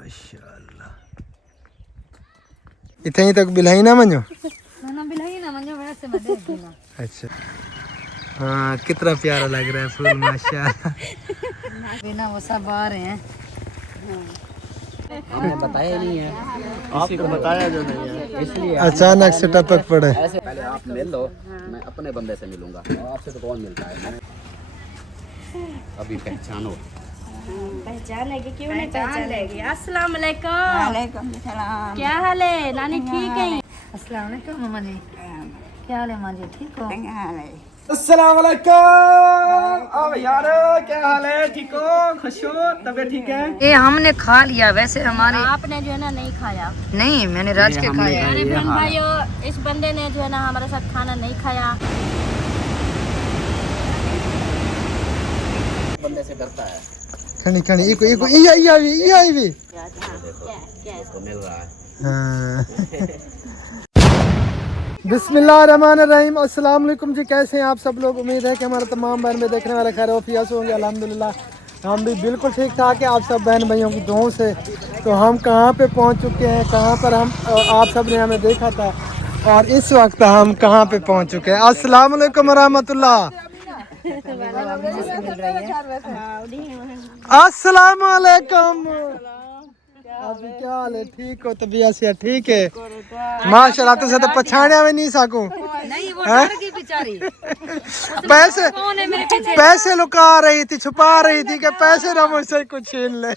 माशाल्लाह। इतनी तक बिलाई ना मनो ना बिलाई ना मनो वैसे मत देखना। अच्छा हाँ कितना प्यारा लग रहा है फूल माशाल्लाह। बिना वो सब आ रहे हैं। हमने बताया नहीं है, आपको बताया जो नहीं है, इसलिए अचानक से टपक पड़े। ऐसे पहले आप मिल लो, मैं अपने बंदे से मिलूंगा। आपसे तो कौन मिलता है? अभी पहचानो। पहचानेगी क्यों नहीं पहचानेगी। अस्सलाम वालेकुम। वालेकुम सलाम। क्या हाल है नानी? ठीक है। अस्सलाम वालेकुम मम्मा जी। क्या हाल है माँ जी? ठीक हो? अस्सलाम वालेकुम। अब यार क्या हाल है? ठीक हो? खुश हो? तबीयत ठीक है? ये हमने खा लिया। वैसे हमारे आपने जो है ना नहीं खाया। नहीं मैंने राज के खाया। अरे बहन भाइयों, इस बंदे ने जो है ना हमारे साथ खाना नहीं खाया। बंदे से डरता है। खनी खनी इको इको ये भी इसको मिल रहा है। हाँ। बिस्मिल्लाहिर्रहमानिर्रहीम। अस्सलाम वालेकुम जी, कैसे हैं आप सब लोग? उम्मीद है कि हमारे तमाम बहन में देखने वाले खैर वफिया से होंगे। अल्हम्दुलिल्लाह हम भी बिल्कुल ठीक ठाक है आप सब बहन भाइयों की दुआओं से। तो हम कहाँ पे पहुँच चुके हैं, कहाँ पर हम आप सब ने हमें देखा था और इस वक्त हम कहाँ पे पहुँच चुके हैं। अस्सलाम वालेकुम रहमतुल्लाह। अस्सलाम वालेकुम। अभी क्या हाल है? ठीक हो? तबीयत से ठीक है माशाल्लाह। तो से तो पछाड़िया में नहीं सकूं। नहीं वो डर गई बेचारी। पैसे लुका रही थी, छुपा रही थी कि पैसे ना मुझसे कुछ छीन ले।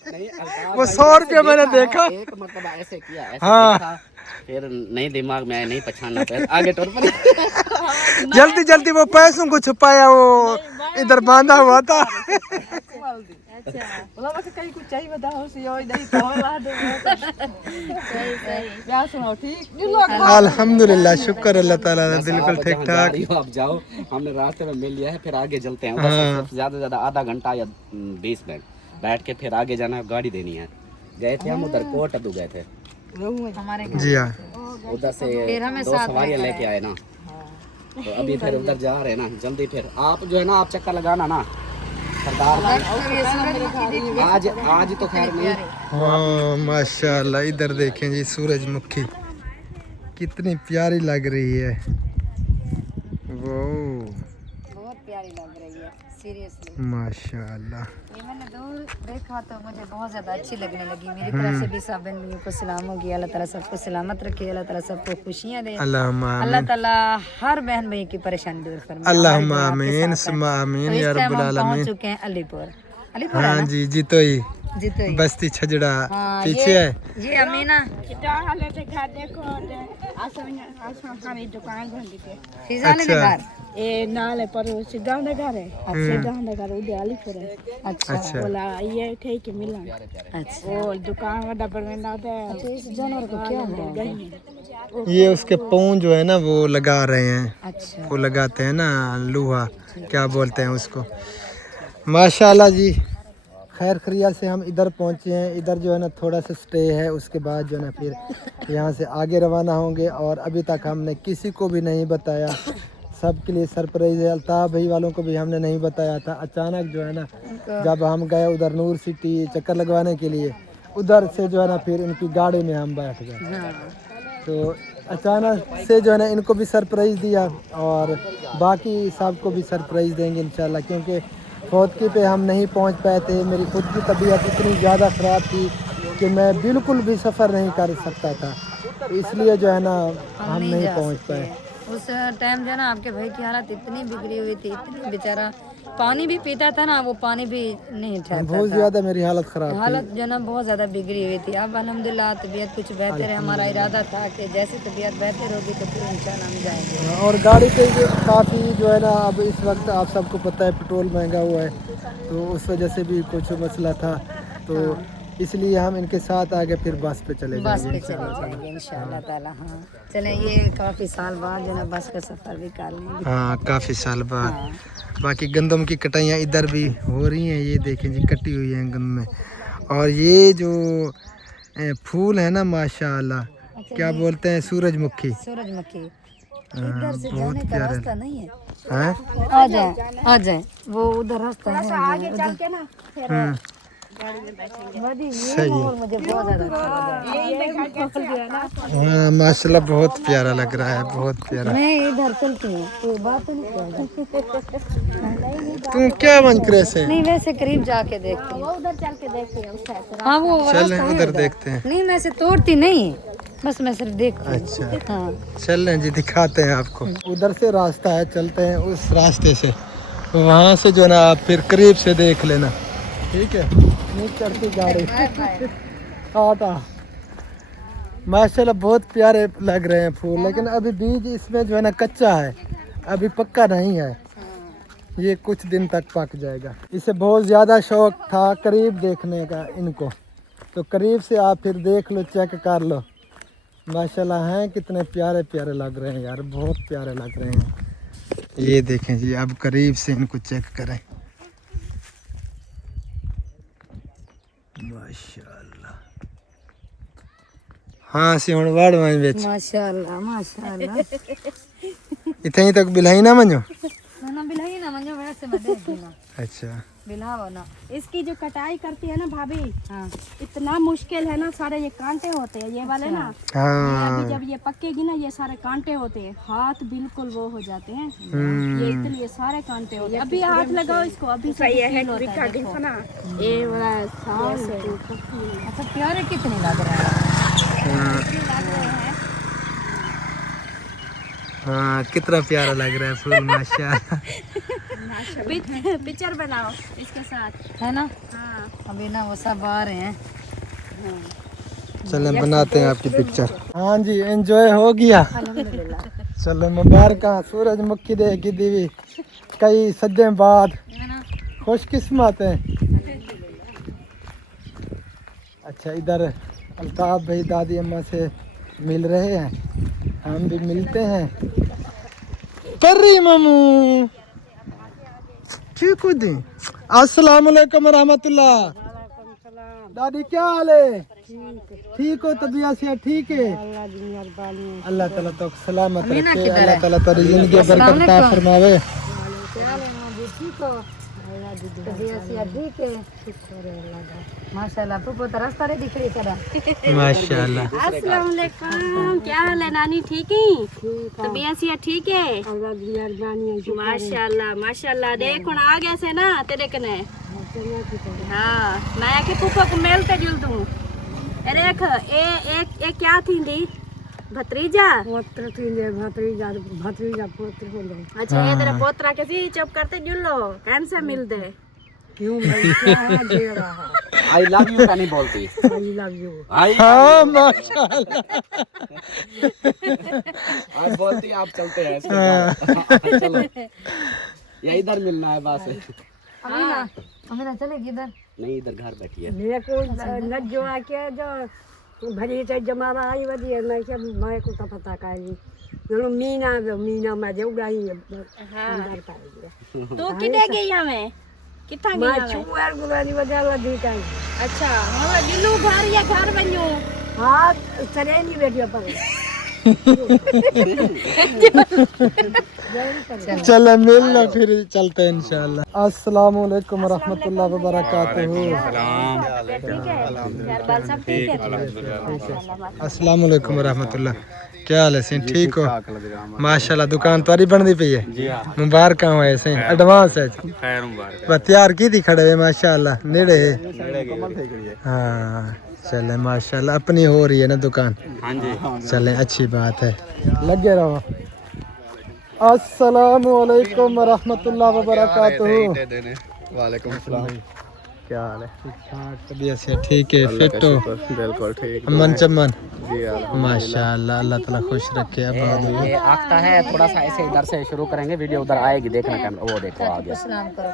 वो 100 रुपये मैंने देखा। एक मतलब ऐसे किया, ऐसे हाँ। देखा, फिर नहीं दिमाग में आया, नहीं पहचानना, फिर आगे टोर पर जल्दी जल्दी वो पैसों को छुपाया, वो इधर बांधा हुआ था। अल्हम्दुलिल्लाह शुक्र अल्लाह ताला का, बिल्कुल ठीक ठाक। आप जाओ, हमने रास्ते में मिल लिया है, फिर आगे चलते हैं। उधर से ज्यादा ज्यादा आधा घंटा या 20 मिनट बैठ के फिर आगे जाना है, गाड़ी देनी है। गए थे हम उधर कोट अदू गए थे हमारे जी हाँ। उधर से 2 सवारियां लेके आए ना, तो अभी फिर उधर जा रहे हैं ना जल्दी। फिर आप जो है ना, आप चक्कर लगाना ना सरदार। आज तो खैर नहीं। हाँ माशाल्लाह। इधर देखें जी सूरजमुखी कितनी प्यारी लग रही है। वो बहुत प्यारी लग रही है सीरियसली। माशाल्लाह। ये मैंने दूर देखा तो मुझे बहुत ज़्यादा अच्छी लगने लगी। मेरी तरफ से भी सब बहन भाइयों को सलाम होगी। अल्लाह ताला सबको सलामत रखे, अल्लाह ताला सबको खुशियाँ दे, अल्लाह ताला हर बहन भाई की परेशानी दूर फरमाए। अल्लाहुम्मा आमीन सुम्मा आमीन तो या इस टाइम रब्बुल हम पहुंच आलमीन। चुके हैं अलीपुर। अलीपुर है हाँ ना? जी जितोई जीतो ही। बस्ती छजड़ा हाँ, पीछे है। ये अमीना फिजा ने घर। ये नाले पर सीधा घर है। सीधा घर उधर अलीपुर है। अच्छा बोला ये ठीक है मिला। अच्छा वो दुकान का डब्बा में डालते हैं। इस जानवर को क्या हुआ? ये उसके पाँव जो है ना वो लगा रहे हैं। अच्छा वो लगाते हैं ना लोहा, क्या बोलते हैं उसको। माशाल्लाह जी। खैर खरिया से हम इधर पहुंचे हैं। इधर जो है ना थोड़ा सा स्टे है, उसके बाद जो है ना फिर यहाँ से आगे रवाना होंगे। और अभी तक हमने किसी को भी नहीं बताया, सबके लिए सरप्राइज है। अल्ताफ़ भाई वालों को भी हमने नहीं बताया था। अचानक जो है ना जब हम गए उधर नूर सिटी चक्कर लगवाने के लिए, उधर से जो है ना फिर इनकी गाड़ी में हम बैठ गए। तो अचानक से जो है ना इनको भी सरप्राइज़ दिया और बाकी सबको भी सरप्राइज़ देंगे इंशाल्लाह। क्योंकि फौतकी पे हम नहीं पहुंच पाए थे। मेरी खुद की तबीयत इतनी ज़्यादा ख़राब थी कि मैं बिल्कुल भी सफ़र नहीं कर सकता था, इसलिए जो है ना हम नहीं पहुंच पाए। उस टाइम जो है ना आपके भाई की हालत इतनी बिगड़ी हुई थी, इतनी बेचारा पानी भी पीता था ना, वो पानी भी नहीं ठहरता बहुत था। ज़्यादा मेरी हालत ख़राब थी। हालत जो ना बहुत ज़्यादा बिगड़ी हुई थी। अब अल्हम्दुलिल्लाह तबीयत कुछ बेहतर है। हमारा इरादा था कि जैसे तबीयत बेहतर होगी तो फिर इंशाल्लाह हम जाएंगे। और गाड़ी पे काफ़ी जो है ना अब इस वक्त आप सबको पता है पेट्रोल महंगा हुआ है, तो उस वजह से भी कुछ मसला था। तो इसलिए हम इनके साथ आगे फिर बस पे चले बस जाएंगे। पे चले जाएंगे इंशाल्लाह ताला। हाँ चलें, ये काफ़ी साल बाद जो ना बस का सफ़र भी कर लेंगे। हाँ काफ़ी साल बाद। बाकी गंदम की कटाइयाँ इधर भी हो रही हैं। ये देखें जी कटी हुई हैं गंदम में। और ये जो फूल है ना माशाल्लाह, क्या बोलते हैं, सूरजमुखी। सूरजमुखी इधर से जाने का रास्ता नहीं है। हैं? आ जाए वो उधर रास्ता है। आगे चल के ना फिर सही है। मुझे बहुत ज्यादा अच्छा लगा। हाँ माशाल्लाह बहुत प्यारा लग रहा है, बहुत प्यारा। मैं इधर चलती हूँ, कोई बात तो नहीं करेगा। तुम क्या मन करे से? नहीं वैसे करीब जाके देखती हूँ। उधर चल के देखिए उस साइड से। हाँ वो चलें रास्ता है उधर देखते हैं। नहीं मैं से तोड़ती नहीं, बस मैं सिर्फ देखती हूँ। अच्छा हाँ चलें जी, दिखाते हैं आपको। उधर से रास्ता है, चलते हैं उस रास्ते से, वहाँ से जो ना आप फिर करीब से देख लेना, ठीक है। नहीं चढ़ती गाड़ी आटा। माशाल्लाह बहुत प्यारे लग रहे हैं फूल, लेकिन अभी बीज इसमें जो है ना कच्चा है, अभी पक्का नहीं है। ये कुछ दिन तक पक जाएगा। इसे बहुत ज़्यादा शौक था करीब देखने का इनको, तो करीब से आप फिर देख लो, चेक कर लो। माशाल्लाह हैं कितने प्यारे प्यारे लग रहे हैं यार, बहुत प्यारे लग रहे हैं। ये देखें जी, अब करीब से इनको चेक करें। माशाल्लाह। हाँ सिवण वाड़ में बेच माशाल्लाह माशाल्लाह। इतनी तक बिलाई ना मनो। ना बिलाई ना मंजो वैसे मैं देख दूंगा। अच्छा बिलाओ ना। इसकी जो कटाई करती है ना भाभी, हाँ इतना मुश्किल है ना। सारे ये कांटे होते हैं ये वाले ना। ये हाँ अभी जब ये पकेगी ना, ये सारे कांटे होते हैं, हाथ बिल्कुल वो हो जाते हैं। ये इतने ये सारे कांटे होते हैं। अभी हाथ लगाओ इसको, अभी सही है। देखो ना ये वाला अच्छा प्यारे कितने लग रहा है। हाँ कितना प्यारा लग रहा है फूल माशाल्लाह। पिक्चर बनाओ इसके साथ, है ना। हाँ। अभी ना वो सब आ रहे हैं। चलो बनाते हैं आपकी पिक्चर। हाँ जी एंजॉय हो गया। चलो मुबारक, सूरजमुखी दे की दीवी कई सदे बाद खुशकिस्मत है। अच्छा इधर अल्ताफ भाई दादी अम्मा से मिल रहे हैं, हम भी मिलते हैं। पर्री मामू ठीक हो दी। अस्सलाम वालेकुम रहमतुल्लाह। दादी क्या हाल है? ठीक हो? तबीयत से ठीक है? अल्लाह ताला तो सलामत रखे, अल्लाह ताला तेरी जिंदगी बरकत अता फरमावे। माशाल्लाह पुप्पो तो रास्ता रे दिख रही तरह। माशाल्लाह। अस्सलाम वालेकुम, क्या हाल है नानी? ठीक है? तबीयत से ठीक है? माशाल्लाह माशाल्लाह। देख हुन आ गए से ना तेरे कने। हाँ मैं आके पुप्पो को मिलते जुल दूं। देख ए क्या थी दी भतीजा? अच्छा ये तेरा पोतरा के सी चुप करते जुल्लो can say mill they. I love you का नहीं बोलती। हाँ माशाल्लाह। आज बोलती आप चलते हैं ऐसे। चलो ये इधर मिलना है बस। अमीना चलेगी इधर। नहीं इधर घर बैठी है। मेरे को न जो आके जो भरी से जमाना आई वधी है मैं क्या मैं को तो पता का नहीं नो मीना मैं जो गई अंदर पाएगी तू किधर गई हमें? कितना गई मैं हमें? छुआर गुलानी वजह लगी का अच्छा हम दिलू घर या घर बन्यो। हां सरे नहीं बैठियो पर चलो मिल लो फिर चलते हैं इंशाल्लाह। अस्सलाम वालेकुम रहमतुल्लाह व बरकातहू। अस्सलाम वालेकुम रहमतुल्लाह। क्या हाल है सी? ठीक हो? माशाल्लाह दुकान तुम्हारी बनती पई है। मुबारक हो ऐसे एडवांस है। बस तैयार की थी खड़े हुए माशाल्लाह नेड़े है। हाँ चले माशाल्लाह अपनी हो रही है ना दुकान। हाँ जी चले अच्छी बात है, लगे रहो। अस्सलाम वालेकुम रहमतुल्लाह व बरकातहू। वालेकुम सलाम। क्या हाल है? ठीक ठाक, तबीयत से ठीक है? फिट हो? बिल्कुल ठीक। अमन चमन जी माशाल्लाह, अल्लाह ताला खुश रखे। आबाद हो। ये आखता है थोड़ा सा ऐसे इधर से शुरू करेंगे, वीडियो उधर आएगी देखना कैमरा। वो देखो आ गया। सलाम करो।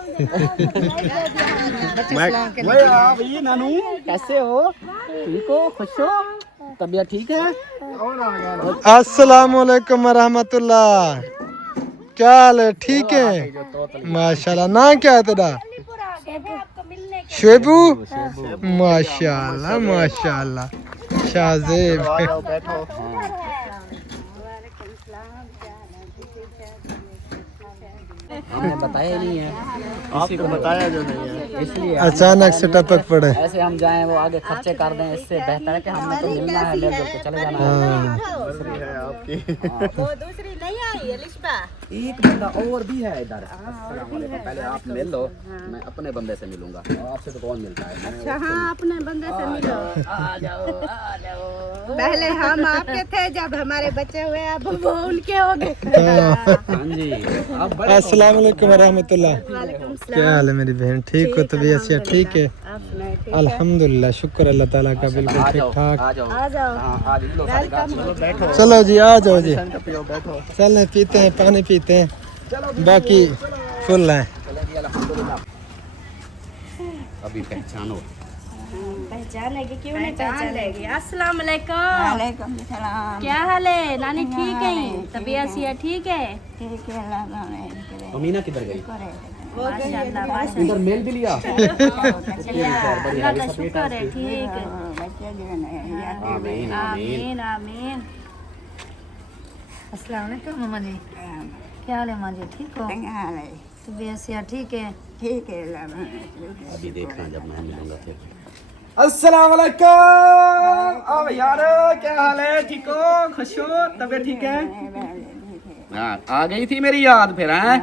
ये नानू कैसे हो? ठीक हो? खुश हो? तबीयत ठीक है? अस्सलाम वालेकुम रहमतुल्लाह। क्या हाल है? ठीक है माशाल्लाह। ना क्या है तेरा? शेबू। माशाल्लाह माशाल्लाह। शाहजेब। हमने बताया ही नहीं है, आपको बताया जो नहीं है। इसलिए अचानक से टपक पड़े। ऐसे हम जाएं वो आगे खर्चे कर दें, इससे बेहतर है कि हमने तो मिलना है, ले के चले जाना है। मर्जी है आपकी। वो दूसरी नहीं आई लिस्बा। एक बंदा और भी है इधर। अस्सलाम वालेकुम, पहले आप मिल लो, मैं अपने बंदे से मिलूंगा। आपसे तो कौन मिलता है? अच्छा हाँ, अपने बंदे से मिलो। आ जाओ। पहले हम आपके थे, जब हमारे बच्चे हुए अब वो उनके हो गए। हाँ जी, आप बड़े अस्सलाम वालेकुम रहमतुल्लाह। क्या हाल है मेरी बहन? ठीक हो? तबीयत से ठीक है? अल्हम्दुलिल्लाह, शुक्र अल्लाह ताला का, बिल्कुल ठीक ठाक। आ जाओ। हाँ, आ जाओ। चलो बैठो। चलो जी, आ जाओ जी, पियो बैठो। चलें, पीते हैं, पानी पीते हैं, बाकी फुल हैं। अभी पहचानो। पहचानेगी क्यों नहीं पहचानेगी। अस्सलाम वालेकुम। वालेकुम सलाम। क्या हाल है नानी? ठीक है? तबीयत से ठीक है? ठीक है। अमीना किधर गई? माशाल्लाह माशाल्लाह। इधर मेल भी लिया। अल्लाह का शुक्र है, ठीक है। आमीन आमीन। आमीन आमीन। अस्सलाम वालेकुम मम्मा जी। क्या हाल है माँ जी? ठीक हो? तबीयत से ठीक है? अभी देखना जब मैं मिलूंगा फिर। अस्सलाम वालेकुम। अब यार क्या हाल है? ठीक हो? खुश हो? तबीयत ठीक है? हाँ, आ गई थी मेरी याद फिर हैं?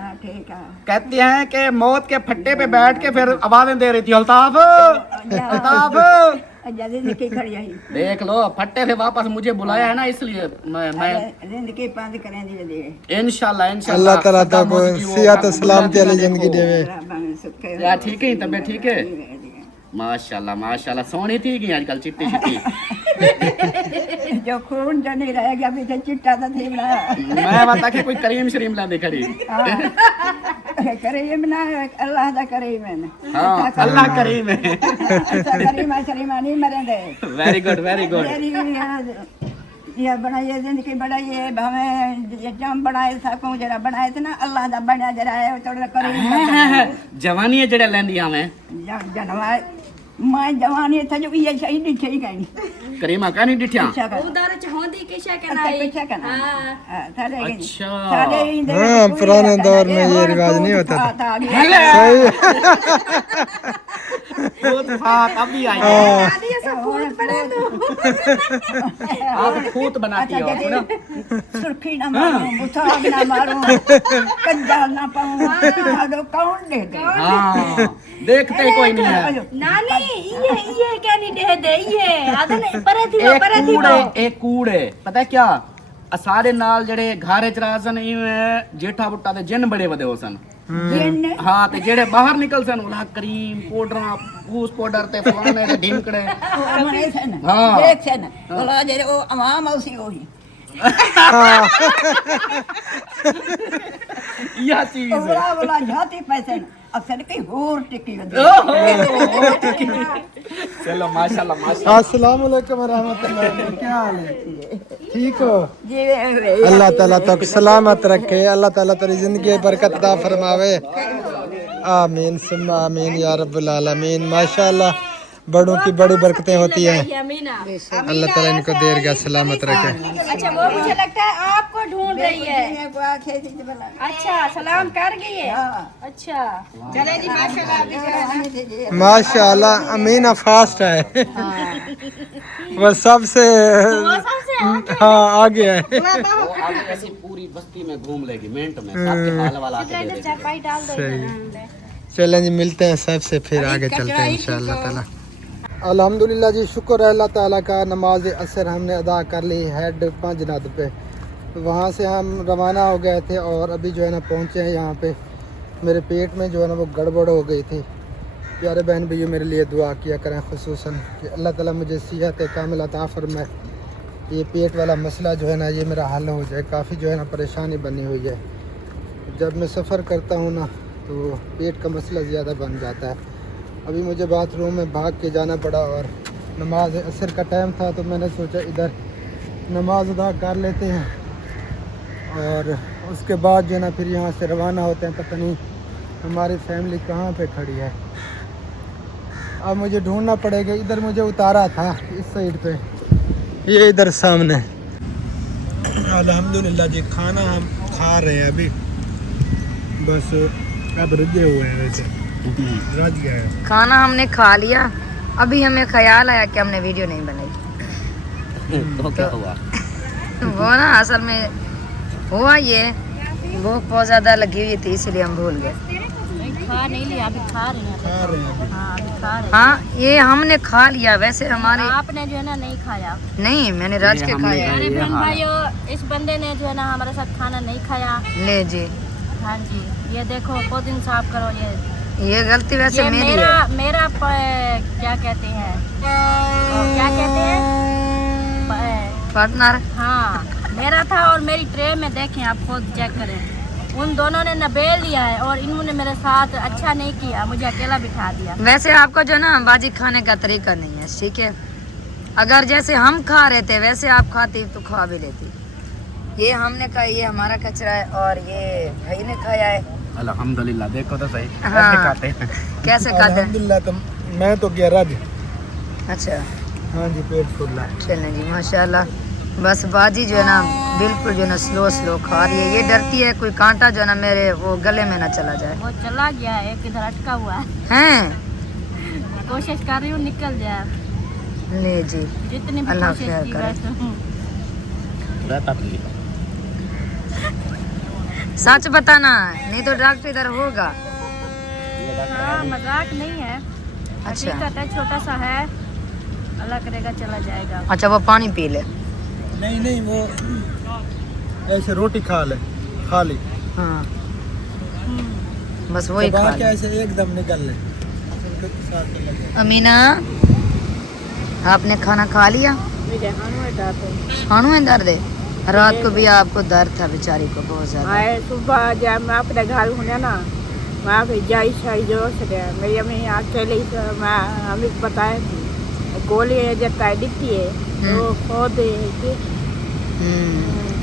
कहती हैं कि मौत के फट्टे पे बैठ के फिर आवाजें दे रही थी, अल्ताफ अल्ताफ। देख लो, फट्टे से वापस मुझे बुलाया है ना, इसलिए मैं इंशाल्लाह अल्लाह ताला ताको सेहत सलामती वाली जिंदगी देवे। यार ठीक है, तबीयत ठीक है? माशाल्लाह माशाल्लाह। सोनी थी कि आजकल चिट्टी चिट्टी? जो खून जो नहीं रहेगा पीछे चिट्टा तो थी ना। मैं बता के कोई करीम शरीम ला दे खड़ी। करीम ना, अल्लाह दा करीम है ना। हाँ, अल्लाह करीम है। करीमा शरीमा नहीं मरेंगे। Very good very good. ये बनाइए जिंदगी बढ़ाइए, भावे जम बनाए सकूं, जरा बनाए थे ना अल्लाह दा बनया जरा है थोड़ा करीम। जवानी है जड़ा लेंदी हमें जनवा मैं जवानी था जो ये सही नहीं सही कहीं करीमा का नहीं डिठिया। उधर होंदी किशा के नहीं। पीछा करना अच्छा। हाँ, पुराने दौर में ये रिवाज नहीं होता था। सही। खूत फात अभी आई है। आदि ये सब फूट पड़े तो। आप खूत बनाती हो सुनो। सुर्खी ना मारूं, बुसाग ना मारूं, कंजाल ना पाऊं, साडो कौन दे दे। हाँ, देखते ही कोई नहीं है। नानी ये क्या नहीं दे दे ये आदन परे थी वो परे थी वो। एक कूड़े पता है क्या सारे नाल जड़े घारे च रासन इवें जेठा बुट्टा दे जिन बड़े वदे होसन। हाँ, ते जेड़े बाहर निकल सन उला करीम पाउडर फूस पाउडर ते फलाने ते ढिमकड़े। हाँ देख से ना बोला जे ओ अवाम उसी होई यह चीज है। बोला बोला जाती पैसे ना अक्सर कहीं होर टिकी वदे। चलो माशाल्लाह माशाल्लाह। अस्सलाम वालेकुम रहमतुल्लाह। क्या हाल है? ठीक हो? जी अल्लाह ताला तक सलामत रखे, अल्लाह ताला तेरी जिंदगी में बरकत अता फरमावे। आमीन सुम्मा आमीन या रब्बुल आलमीन। माशाल्लाह, बड़ों की बड़ी बरकतें होती हैं। अल्लाह ताला इनको देर सलामत रखे। अच्छा, वो मुझे लगता है आपको ढूंढ रही है। अच्छा, सलाम कर गई है। अच्छा चले जी, माशाल्लाह। माशाल्लाह, अमीना फास्ट है। वो सबसे हाँ आगे है। वो आगे ऐसी पूरी बस्ती में घूम लेगी मिनट में, सबके हाल वाला आके दे देगी। चापाई डाल दो। चलें जी, मिलते हैं सबसे, फिर आगे चलते हैं इंशाअल्लाह ताला। अल्हम्दुलिल्लाह जी, शुक्र है अल्लाह ताला का। नमाज असर हमने अदा कर ली हेड 5 जनाद पे। वहाँ से हम रवाना हो गए थे और अभी जो है ना पहुँचे हैं यहाँ पे। मेरे पेट में जो है ना वो गड़बड़ हो गई थी। प्यारे बहन भैया मेरे लिए दुआ किया करें खुसूसन कि अल्लाह ताला मुझे सेहत कामिल अता फरमाए। ये पेट वाला मसला जो है ना ये मेरा हल हो जाए। काफ़ी जो है ना परेशानी बनी हुई है। जब मैं सफ़र करता हूँ ना तो पेट का मसला ज़्यादा बन जाता है। अभी मुझे बाथरूम में भाग के जाना पड़ा और नमाज असर का टाइम था तो मैंने सोचा इधर नमाज अदा कर लेते हैं और उसके बाद जो ना फिर यहाँ से रवाना होते हैं। पता नहीं हमारी फैमिली कहाँ पे खड़ी है। अब मुझे ढूंढना पड़ेगा। इधर मुझे उतारा था इस साइड पे, ये इधर सामने। अल्हम्दुलिल्लाह जी, खाना हम खा रहे हैं अभी। बस अब रुके हुए हैं वैसे रज गए हैं। खाना हमने खा लिया, अभी हमें ख्याल आया कि हमने वीडियो नहीं बनाई। तो क्या हुआ? वो ना असल में हुआ ये, भूख बहुत ज़्यादा लगी हुई थी इसलिए हम भूल गए। खा नहीं लिया, अभी खा रहे हैं। खा रहे हैं अभी। हाँ अभी खा रहे हाँ ये हमने खा लिया, वैसे हमारे हैं। आपने जो है ना नहीं खाया। नहीं, मैंने राज के हमने खाया। अरे ये बहन हाँ। भाइयों, इस बंदे ने जो है ना हमारे साथ खाना नहीं खाया। ले जी, हाँ जी, ये देखो खुद इंसाफ करो। ये गलती वैसे ये मेरी मेरा है। मेरा क्या कहते हैं, क्या कहते हैं, पार्टनर। हाँ मेरा था और मेरी ट्रे में देखें, आप खुद चेक करें। उन दोनों ने नबेल लिया है और इन्होंने मेरे साथ अच्छा नहीं किया, मुझे अकेला बिठा दिया। वैसे आपको जो ना बाजी खाने का तरीका नहीं है, ठीक है। अगर जैसे हम खा रहे थे वैसे आप खाती तो खा भी लेती। ये हमने कहा ये हमारा कचरा है और ये भाई ने खाया है। अल्हम्दुलिल्लाह, देखो तो सही हाँ। कैसे खाते हैं। कैसे खाते हैं? अल्हम्दुलिल्लाह। तो मैं तो गया रज। अच्छा हाँ जी, पेट फुल है। चलें जी, माशाल्लाह। बस बाजी जो है ना बिल्कुल जो है ना स्लो खा रही है। ये डरती है कोई कांटा जो है ना मेरे वो गले में ना चला जाए। वो चला गया है, एक इधर अटका हुआ है। हैं कोशिश कर रही हूँ निकल जाए, ले जी, जितनी भी अल्लाह कोशिश खैर की करे। वैसे सच बताना, नहीं तो डॉक्टर इधर होगा। हाँ मजाक नहीं है, अच्छा हकीकत है, छोटा सा है, अल्लाह करेगा चला जाएगा। अच्छा, वो पानी पी ले। नहीं नहीं, वो ऐसे रोटी खा ली हाँ बस वही खा दबा के ले। ऐसे एकदम निकल ले। अमीना, आपने खाना खा लिया? खानू है दर्द है? रात को भी आपको दर्द था बेचारी को बहुत ज्यादा। सुबह जब मैं अपने घर हूँ ना, मैं भी जाई शाई जो से मेरी अम्मी अकेले मैं हमें बताया थी गोली जब दी है तो खुद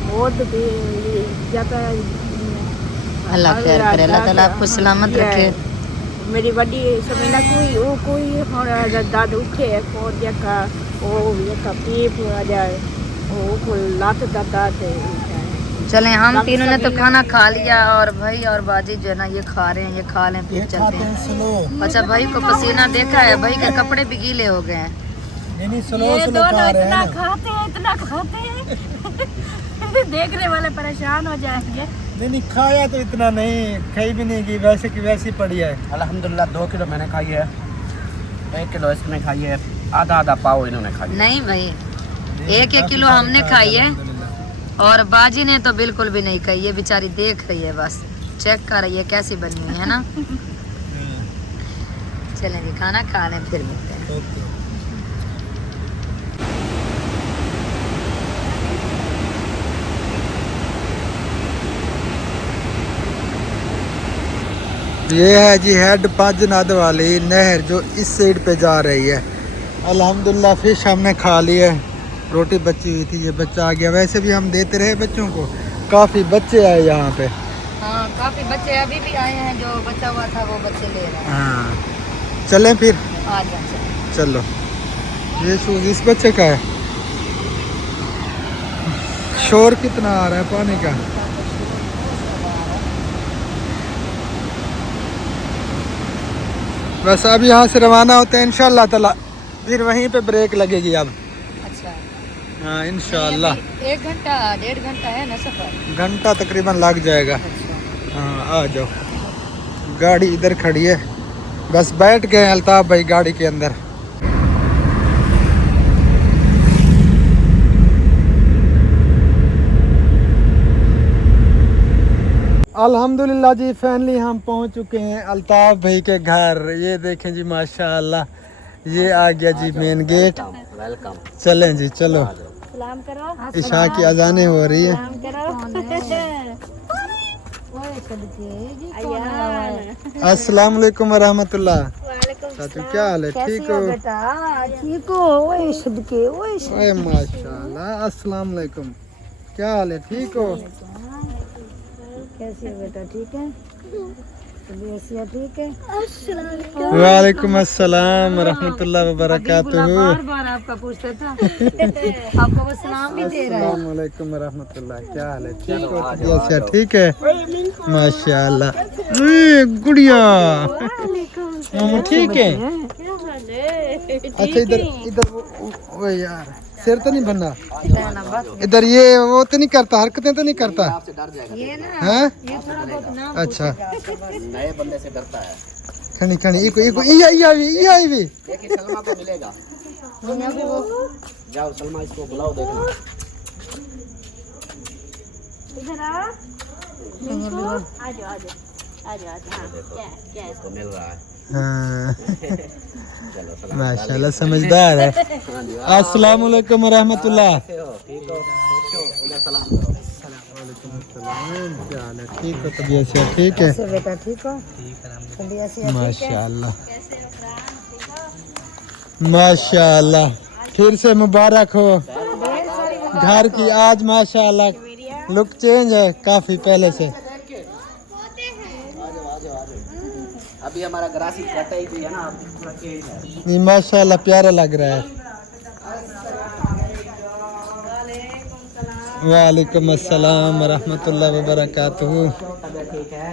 खुद भी जाता अल्लाह खैर करे, अल्लाह ताला आपको सलामत रखे। मेरी बड़ी समीना कोई होना दाद उठे खुद जका वो जका पीप आ जाए वो लात दादा थे। चले, हम तीनों ने तो खाना खा लिया और भाई और बाजी जो है ना ये खा रहे हैं, ये खा लें फिर चलते हैं। स्लो। अच्छा, भाई को पसीना देखा है, भाई के कपड़े भी गीले हो गए हैं। नहीं स्लो ये स्लो दोनों खा रहे इतना हैं ना। खाते हैं, इतना खाते हैं देखने वाले परेशान हो जाएंगे। नहीं खाया तो इतना नहीं, खाई भी नहीं की, वैसे की वैसी पड़ी है। अल्हम्दुलिल्लाह 2 किलो मैंने खाई है, 1 किलो इसने खाई है, आधा पाव इन्होंने खाई। नहीं भाई, 1-1 किलो हमने खाई है और बाजी ने तो बिल्कुल भी नहीं खाई। ये बेचारी देख रही है, बस चेक कर रही है कैसी बनी हुई है ना। चलेंगे खाना खा लें फिर मिलते हैं। ये है जी हेड पाजनाद वाली नहर जो इस साइड पे जा रही है। अल्हम्दुलिल्लाह फिश हमने खा ली है, रोटी बची हुई थी, ये बच्चा आ गया। वैसे भी हम देते रहे बच्चों को, काफ़ी बच्चे आए यहाँ पे। हाँ काफी बच्चे अभी भी आए हैं, जो बचा हुआ था वो बच्चे ले रहे हैं। हाँ चलें फिर, आ जाए। चलो। ये शूज इस बच्चे का है। शोर कितना आ रहा है पानी का। बस अब यहाँ से रवाना होते हैं इंशाल्लाह ताला, फिर वहीं पे ब्रेक लगेगी अब। अच्छा, हाँ इंशाल्लाह 1 घंटा 1.5 घंटा है ना सफर। घंटा तकरीबन लग जाएगा। अच्छा। हाँ आ जाओ, गाड़ी इधर खड़ी है, बस बैठ गए अल्ताफ भाई गाड़ी के अंदर। अल्हम्दुलिल्लाह जी, फाइनली हम पहुंच चुके हैं अल्ताफ भाई के घर। ये देखें जी माशाअल्लाह, ये आ गया जी मेन गेट। वेलकम। चलें जी, चलो। सलाम करो, इशा की अजानें हो रही है। सलाम करो। अस्सलाम वालेकुम वरहमतुल्लाह। वालेकुम चाचू क्या हाल है, ठीक हो? ठीक हो? ओए सदके ओए ओए माशाअल्लाह, अस्सलाम वालेकुम, क्या हाल है, ठीक हो? कैसे हो बेटा, ठीक है? तबीयत ठीक है? वालेकुम अस्सलाम रहमतुल्लाहि व बरकातुहू। बार बार आपका पूछता था। आपको वो सलाम भी दे रहा है। अस्सलाम वालेकुम रहमतुल्लाह। क्या हाल है? ठीक हो? तबीयत से ठीक है? माशाल्लाह। गुड़िया मामू ठीक है? अच्छा इधर इधर वो यार सिर तो नहीं बनना इधर, ये वो तो नहीं करता, हरकतें तो नहीं करता ये ना हैं? ये थोड़ा बहुत नाम अच्छा नए बंदे से डरता है। खनी खनी इको इको ये आई भी देखिए सलमा को मिलेगा। जाओ सलमा इसको बुलाओ देखना। इधर आ आ जाओ हाँ क्या इसको मिल रहा है। हाँ माशाल्लाह समझदार है। अस्सलाम वालेकुम रहमतुल्लाह। ठीक हो? खुश हो? उधर सलाम क्या हाल है? ठीक हो? तबीयत से ठीक है? से बेटा ठीक हो? तबीयत से माशाल्लाह माशाल्लाह। फिर से मुबारक हो घर की। आज माशाल्लाह लुक चेंज है काफी पहले से। अभी हमारा ग्रासी कटा ही थी है ना, अभी थोड़ा चेंज है। ये माशाल्लाह प्यारा लग रहा है। वालेकुम अस्सलाम व रहमतुल्लाहि व बरकातुहू। तबीयत ठीक है?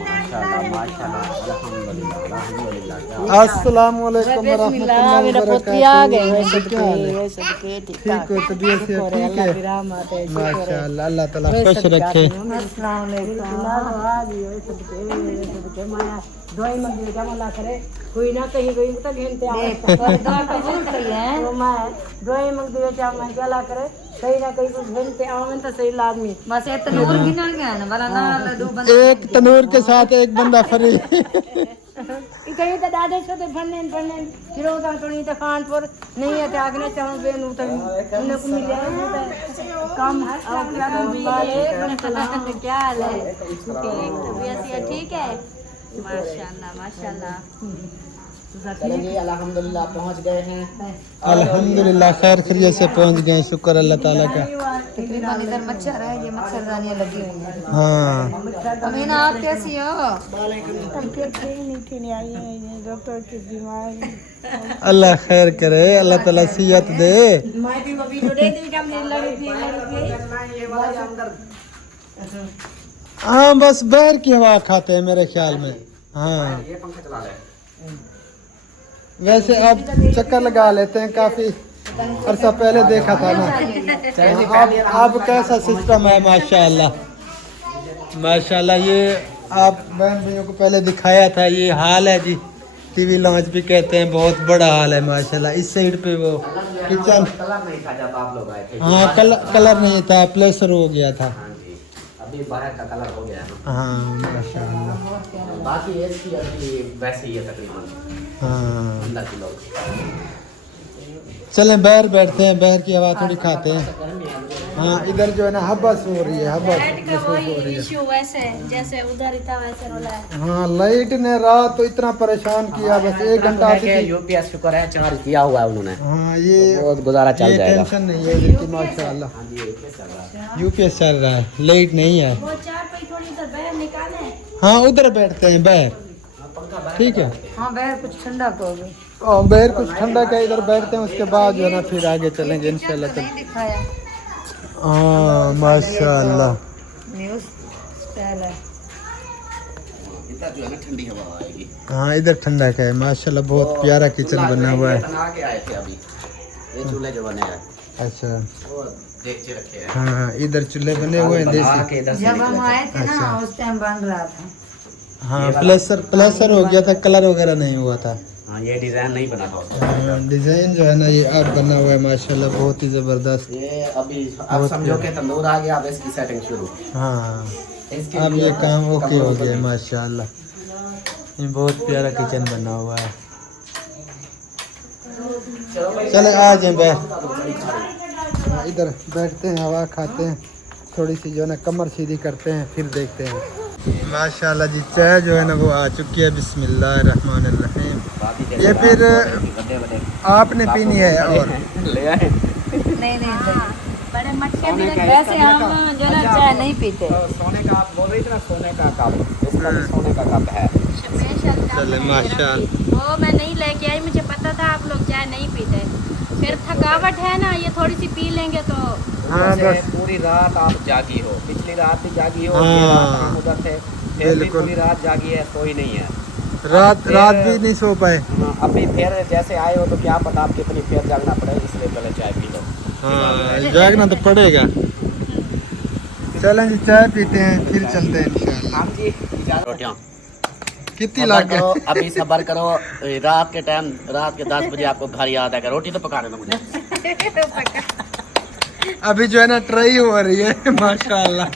माशाल्लाह माशाल्लाह अल्हम्दुलिल्लाह अल्हम्दुलिल्लाह। अस्सलाम वालेकुम व रहमतुल्लाहि व बरकातुहू। ठीक हो? तबीयत से ठीक है? माशाल्लाह अल्लाह ताला खुश रखे। दवाई मंगी जमा करे कोई ना कहीं कोई तो घंटे दवाई मंगती है चाहे मैं चला करे कहीं ना कहीं कुछ घंटे आवे तो सही आदमी बस ये तनूर गिनन गया ना वाला ना दो बंदे एक तनूर के साथ एक बंदा फ्री। कहीं तो दादे छोटे फन्ने फिर वो तो तो खानपुर नहीं है त्याग ने चाहूं बे नु तो उन्हें को मिले काम और क्या वाले क्या हाल है? तबीयत ठीक है? माशाल्लाह माशाल्लाह। चलिए जी अल्हम्दुलिल्लाह पहुंच गए हैं। अल्हम्दुलिल्लाह खैर खैरियत से पहुंच गए, शुक्र अल्लाह ताला का। तकरीबन इधर मच्छर है, ये मच्छरदानियां लगी हुई हैं। हाँ अमीना आप कैसी हो? डॉक्टर की बीमारी अल्लाह खैर करे, अल्लाह ताला सेहत दे। मैं भी वो वीडियो दे दी क्या मेरी लड़ी थी हाँ बस बाहर की हवा खाते हैं मेरे ख्याल में। हाँ ये पंखा चला ले। वैसे अब चक्कर लगा लेते हैं, काफी अरसा पहले देखा था ना। अब कैसा सिस्टम है माशाल्लाह माशाल्लाह। ये आप बहन भाइयों को पहले दिखाया था, ये हाल है जी, टीवी लॉन्च भी कहते हैं, बहुत बड़ा हाल है माशाल्लाह। इस साइड पे वो किचन, कलर नहीं था जब आप लोग आए थे। हाँ कलर नहीं था, प्लेसर हो गया था। हाँ जी, अभी बाहर का कलर हो गया है ना। हाँ माशाल्लाह। बाकी एसी अभी वैसे ही है तकरीबन। हाँ अंदर के लोग चलें बाहर बैठते हैं, बाहर की हवा थोड़ी खाते हैं। हाँ इधर जो है ना हब्बस हो रही है, हब्बस महसूस हो रही है। इशू वैसे जैसे उधर था वैसे रोला है। हाँ लाइट ने रात तो इतना परेशान किया, बस 1 घंटा आती थी। यूपीएस शुक्र है चार्ज किया हुआ है उन्होंने। हाँ ये बहुत गुजारा चल ये जाएगा। टेंशन नहीं है इधर की माशाल्लाह। यूपीएस चल रहा है, लाइट नहीं है। वो चार पे थोड़ी इधर बाहर निकाले। हाँ उधर बैठते हैं बाहर, ठीक है। हाँ बाहर कुछ ठंडा तो होगी। और बाहर कुछ ठंडा का, इधर बैठते हैं, उसके बाद जो है ना फिर आगे चलेंगे इंशाल्लाह। नहीं दिखाया हाँ माशाल्लाह। न्यूज़ स्टाइल है। इधर जो है ना ठंडी हवा आएगी। हाँ इधर ठंडा का है माशाल्लाह, बहुत प्यारा किचन बना हुआ है। बना के आए थे अभी, ये चूल्हे जो बने हैं अच्छा वो देख रखे हैं। हाँ इधर चूल्हे बने हुए हैं बना देसी। के इधर से जब हम निकले आए थे ना अच्छा। उस टाइम बन रहा था। हाँ प्लेसर हो गया था, कलर वगैरह नहीं हुआ था। थे। हाँ ये डिजाइन नहीं बना था उसका। हाँ, डिजाइन जो है ना ये अब बना हुआ है माशाल्लाह, बहुत ही जबरदस्त। ये अभी अब समझो कि तंदूर आ गया, अब इसकी सेटिंग शुरू। हाँ इसके अब लिए ये काम ओके हो कमरों गया पर माशाल्लाह। ये बहुत प्यारा किचन बना हुआ है। चले आ जाए बैठ, इधर बैठते हैं, हवा खाते हैं, थोड़ी सी जो है ना कमर सीधी करते हैं, फिर देखते हैं। माशाल्लाह जी चाय जो है ना वो आ चुकी है। बिस्मिल्लाहिर्रहमानिर्रहीम। ये फिर आपने पीनी है और ले आए। नहीं नहीं बड़े मटके भी रखे। वैसे हम जो ना चाय नहीं पीते। सोने का आप बोल रही थी ना, सोने का कप, इसका भी सोने का कप है। चले माशाल्लाह। वो मैं नहीं लेके आई, मुझे पता था आप लोग चाय नहीं पीते। फिर थकावट है ना, ये थोड़ी सी पी लेंगे तो हाँ जैसे बस पूरी रात आप जागी हो, पिछली रात भी जागी हो, हाँ। ये रात हम उधर थे, फिर भी बिल्कुल। पूरी रात जागी है, सोई नहीं है। रात भी नहीं सो पाए। हाँ, अभी फिर जैसे आए हो तो क्या पता आप कितनी फिर जागना पड़े, इसलिए पहले चाय पी लो। हाँ जागना तो पड़ेगा। चलें जी चाय पीते हैं फिर चलते हैं इंशाल्लाह। हम जी रोटियाँ कितनी सबर लाख करो, अभी सबर करो, रात के टाइम, रात के 10 बजे आपको घर याद आएगा, रोटी तो पकाने दो मुझे। अभी जो है ना ट्राई हो रही है माशाल्लाह।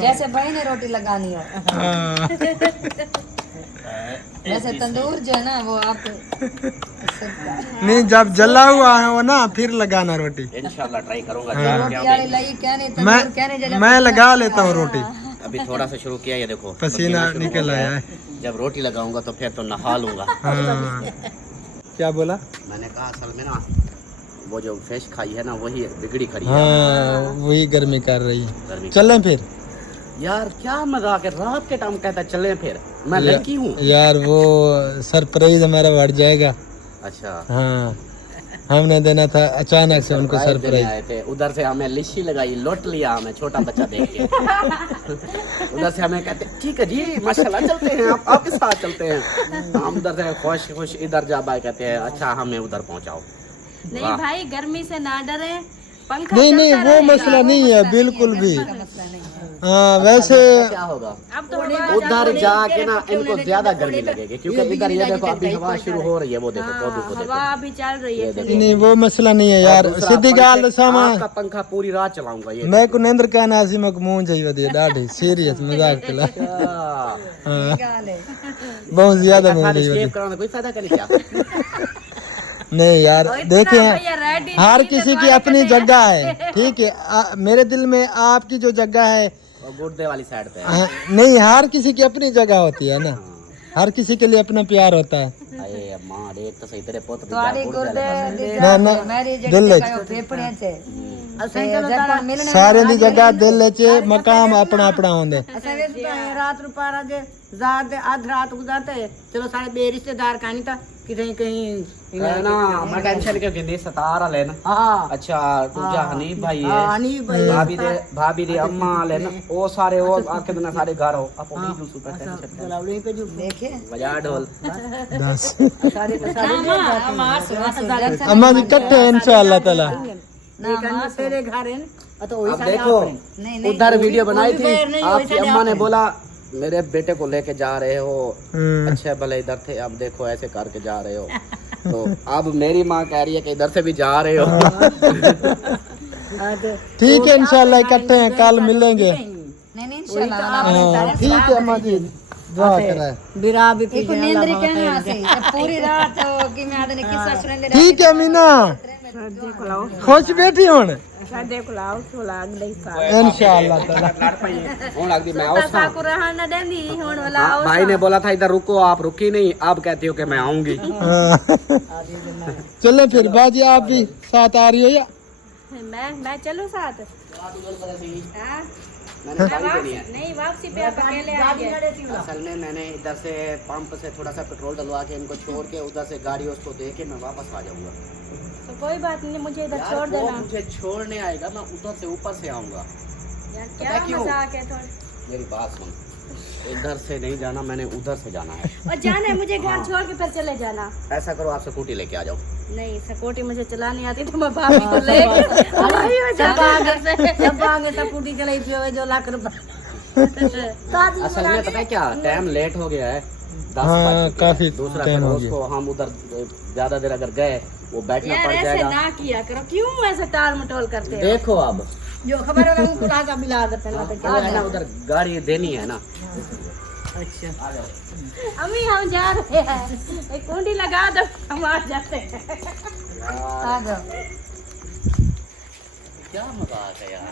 जैसे भाई ने रोटी लगानी हो, हाँ। जैसे तंदूर जो है ना वो आप नहीं जब जला हुआ हो ना फिर लगाना रोटी। इंशाल्लाह ट्राई करूंगा। हाँ। रोटी वाली लाई कहने तंदूर कहने जगह मैं लगा लेता हूँ रोटी। अभी थोड़ा सा शुरू किया, ये देखो पसीना शुरू हो निकल गया आया है। है। जब रोटी लगाऊंगा तो फिर तो नहा लूंगा। हाँ। क्या बोला? मैंने कहा असल में ना वो जो फिश खाई है ना वही बिगड़ी खड़ी है। हाँ वही गर्मी कर रही है। गर्मी। चलें फिर यार क्या मजाक है, रात के टाइम कहता है चलें फिर, मैं लड़की हूँ। यार वो सरप्राइज हमारा बढ़ जाएगा। अच्छा हाँ हमने देना था, अचानक से उनको सरप्राइज देने सरप्राइज। आए थे, उधर से हमें लिस्सी लगाई, लौट लिया हमें छोटा बच्चा देख के। उधर से हमें कहते ठीक है जी माशाल्लाह चलते हैं, आप आपके साथ चलते हैं। हम उधर से खुश खुश इधर जा भाई कहते हैं अच्छा हमें उधर पहुंचाओ। नहीं भाई गर्मी से ना डरे, पंखा नहीं नहीं चलता वो रहेगा। मसला नहीं है बिल्कुल भी। हाँ वैसे क्या होगा अब तो उधर जाके ना इनको ज्यादा गर्मी लगेगी, क्योंकि इधर ये देखो अभी हवा शुरू हो रही है, वो देखो पौधों को देखो। हवा अभी चल रही है। नहीं वो मसला नहीं है यार। दूसरा सीधी गाल पंखे- सामा आपका पंखा पूरी रात चलाऊंगा ये। मैं को नेंद्र का नासी मक मुंह चाहिए दिया डाढ़ी सीरियस मजाक चला। अच्छा। हाँ बहुत ज्यादा मुंह खाली चाहिए शेव कराने कोई फायदा नहीं क्या? नहीं यार देखे भैया रेडी हर किसी की अपनी जगह है ठीक है। मेरे दिल में आपकी जो जगह है और गुर्दे वाली साइड पे है। नहीं हर किसी की अपनी जगह होती है ना, हर किसी के लिए अपना प्यार होता है। अरे अम्मा देख तो सही तेरे पुत भी तुम्हारी जा गुर्दे ना ना मेरी दिल जगह फेफड़े छे जब मिलने सारे दी जगह दिल च मकाम अपना अपना होंदे। रात नु पारा जे जात दे आध रात गुजारते चलो सारे बे रिश्तेदार कहानी था कहीं कहीं ना मैं टेंशन क्यों गिंदी सतार वाले ना। हाँ अच्छा दूजा हनीफ भाई है, हनीफ भाई भाभी दे अम्मा वाले ना, वो सारे वो आके दिन सारे घर हो आप भी दूसरी पर टेंशन गलावड़ी पे जो देखे बजा ढोल। बस सारे सारे अम्मा जी कट्टे हैं इंशाअल्लाह ताला। ना तेरे घर है ना तो वही अब सारे देखो नहीं नहीं उधर वीडियो बनाई कोई थी, बैर नहीं, आपकी वैसे अम्मा ने आप- बोला मेरे बेटे को लेके जा रहे हो, हम्म, अच्छे भले इधर थे, अब देखो ऐसे करके जा रहे हो। तो अब मेरी माँ कह रही है कि इधर से भी जा रहे हो। ठीक है इंशाअल्लाह इकट्ठे हैं कल मिलेंगे। नहीं नहीं इंशाल्लाह हाँ, ठीक है अम्मा जी दुआ करें। बिरा भी एक नींद रे कहने आसे पूरी रात कि मैं आदने किस्सा सुनने ले ठीक है मीना खुश बैठी हुन देखो लाओ तो लाग नहीं इंशाअल्लाह ताला। हूं लगदी मैं उस था। को रहन न देंदी हुन वाला भाई ने बोला था इधर रुको, आप रुकी नहीं, अब कहती हो कि मैं आऊंगी। हाँ। चलो फिर बाजी आप भी साथ आ रही हो या? मैं चलूं साथ। हाँ? मैंने गाड़ी देनी है। नहीं वापसी पे आप अकेले आएंगे। असल में मैंने इधर से पंप से थोड़ा सा पेट्रोल डलवा के इनको छोड़ के उधर से गाड़ी उसको दे के मैं वापस आ जाऊंगा। तो कोई बात नहीं, मुझे इधर यार, छोड़ वो देना। मुझे छोड़ने आएगा, मैं उधर से ऊपर से आऊंगा। यार पता क्या क्यों? मजाक है थोड़ा। मेरी बात सुन, इधर से नहीं जाना, मैंने उधर से जाना है। और जाना है मुझे घर छोड़ के फिर चले जाना। ऐसा करो आप स्कूटी लेके आ जाओ। नहीं स्कूटी मुझे चलानी आती तो मैं भाभी को लेके आई हो जाती घर से। सब आगे सब पूटी चलाई पियो जो लाख रुपए असल में पता है क्या, टाइम लेट हो गया है, 10 हाँ, बज चुके हैं। काफी दूसरा टाइम फिर हो उसको हम उधर ज्यादा देर अगर गए वो बैठना यार पड़ ऐसे जाएगा। ना किया करो, क्यों ऐसे टाल मटोल करते हो? देखो अब जो खबर है उनको लागा मिला दे पहला तो वो है ना उधर गाड़ी देनी है ना। अच्छा अम्मी हम जा रहे हैं, एक कुंडी लगा दो हम आ जाते हैं। आ जाओ। क्या मजाक है यार,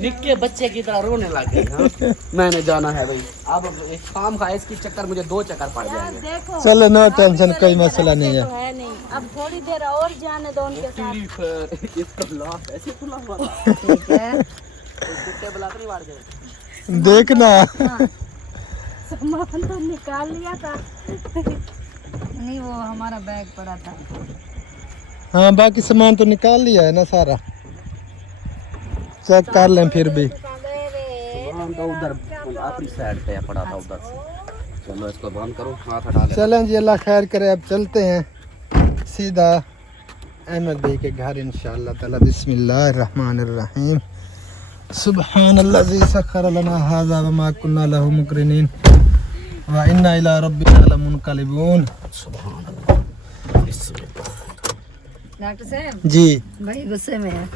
निक्के बच्चे की तरह रोने लग गए। हाँ? मैंने जाना है भाई, अब एक काम का इसकी चक्कर मुझे 2 चक्कर पड़ यार जाएंगे। देखो चलो नो टेंशन कोई मसला नहीं है। तो है नहीं, अब थोड़ी देर और जाने दो उनके साथ। इसको लास्ट ऐसे खुला हुआ ठीक है। कुत्ते बुलाते नहीं मार गए। देखना। सामान तो निकाल लिया था। नहीं वो हमारा बैग पड़ा था। हाँ बाकी सामान तो निकाल लिया है ना सारा, चेक कर लें फिर भी। सामान तो उधर आखिरी साइड पे पड़ा था उधर से। चलो इसको बंद करो, हाथ हटा ले। चलें जी, अल्लाह खैर करे। अब चलते हैं सीधा अहमद भाई के घर इंशाअल्लाह ताला। बिस्मिल्लाहिर्रहमानिर्रहीम। सुब्हानल्लाज़ी सख्खर लना हाज़ा व मा कुन्ना लहू मुक़रिनीन व इन्ना इला रब्बिना लमुनक़लिबून। डॉक्टर साहब जी भाई गुस्से में है,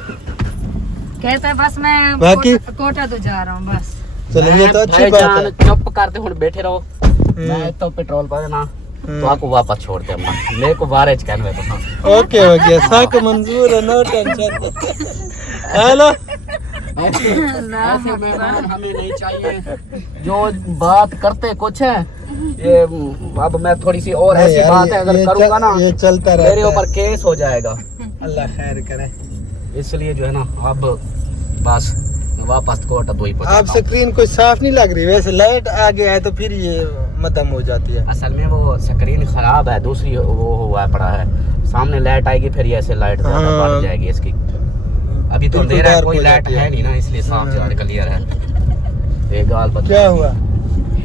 कहता है बस मैं बाकी- कोटा तो जा रहा हूँ बस। चलो ये तो अच्छी बात है। चुप करते हुए बैठे रहो। मैं तो पेट्रोल पर ना तो आपको वापस छोड़ दे अम्मा। मेरे को बारह कहने तो ओके हो गया, साक मंजूर है, नो टेंशन। हेलो ऐसे मेहमान हमें नहीं चाहिए जो बात करते कुछ है। ये अब मैं थोड़ी सी और ऐसी बात है अगर करूंगा ना ये चलता मेरे रहता ऊपर केस हो जाएगा। अल्लाह खैर करे। इसलिए जो है ना अब बस वापस कोटा दो ही आप पहुंचा। स्क्रीन कोई साफ नहीं लग रही, वैसे लाइट आ गया है तो फिर ये मदम हो जाती है। असल में वो स्क्रीन खराब है, दूसरी वो हुआ पड़ा है। सामने लाइट आएगी फिर ये ऐसे लाइट ज्यादा हाँ। बढ़ जाएगी इसकी। अभी तो बिल्कुल अंधेरा है, डार्क कोई हो लाइट जाती है। है नहीं ना, इसलिए साफ जा क्लियर है। ये गाल बता क्या हुआ?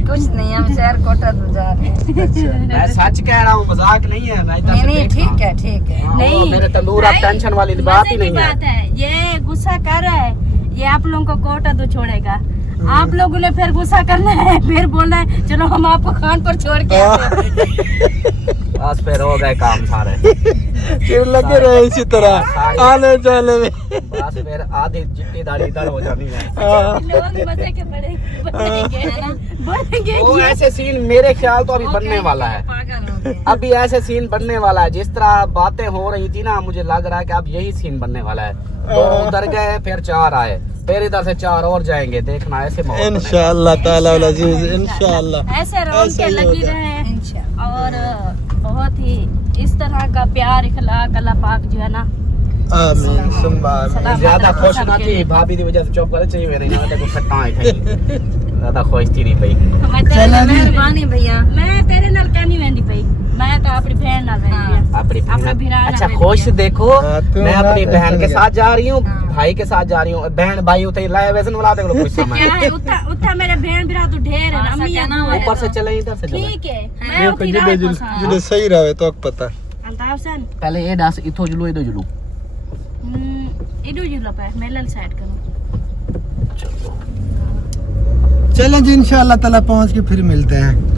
कुछ नहीं, हम शहर कोटा तो जा रहे हैं। मैं सच कह रहा हूँ, मजाक नहीं है। मैं इधर से नहीं देख रहा ठीक है ठीक है। हूँ। नहीं। मेरे तंदूर आप टेंशन वाली बात ही मजे की नहीं है। बात है, ये गुस्सा कर रहा है, ये आप लोगों को कोटा तो छोड़ेगा। आप लोगों ने फिर गुस्सा करना है, फिर बोलना है चलो हम आपको खान पर छोड़ के आते हैं। बस फिर हो गए काम सारे। फिर लगे रहे इसी तरह आने जाने में। बस फिर आधी चिट्टी दाढ़ी इधर हो जानी है। लोग मजे के बढ़ेंगे। वो ऐसे सीन मेरे ख्याल तो अभी बनने वाला है। पागल हो गए। अभी ऐसे सीन बनने वाला है, जिस तरह बातें हो रही थी ना, मुझे लग रहा है कि अब यही सीन बनने वाला है। दो उधर गए फिर चार आए, फिर इधर से चार और जाएंगे। देखना ऐसे माहौल बनेगा। इंशाअल्लाह ताला वल अजीज, इंशाअल्लाह ऐसे रौन ऐसा के ही लगी होगा। रहे इंशाअल्लाह। और बहुत ही इस तरह का प्यार इखलाक अल्लाह पाक जो है ना आमीन सुम्मा आमीन। सलामत ज्यादा रखो खुश ना सबके थी लिए। भाभी की वजह से चुप कर चाहिए मेरे यहाँ देखो खट्टा है कहीं। ज्यादा खुश थी नहीं भाई। मैं तेरे नाल मेहरबानी भैया। मैं तेरे नाल कहनी वेंदी पई, मैं तो अपनी बहन नाल वेंदी हां। अपनी अपना भिरा नाल अच्छा वेंदी खुश है। देखो, हाँ, तू मैं ना अपनी बहन के टेंशन साथ जा रही हूँ, हाँ। भाई के साथ जा रही हूँ। बहन भाई उते लाए वैसे वाला देखो कुछ क्या समय है उता उता मेरे बहन भिरा तो ढेर है, हाँ, अम्मी क्या नाम अबू है? है। ऊपर से चले इधर से चले। ठीक है मैं देखो उठी रात जिधे पसंद जिधे सही रहे तो पता। अंताव सन पहले ये दस इथो जुलू इधो जुलू। इडू जुला पे मेलल साइड करो। चलें जी, इंशाअल्लाह ताला पहुंच के फिर मिलते हैं।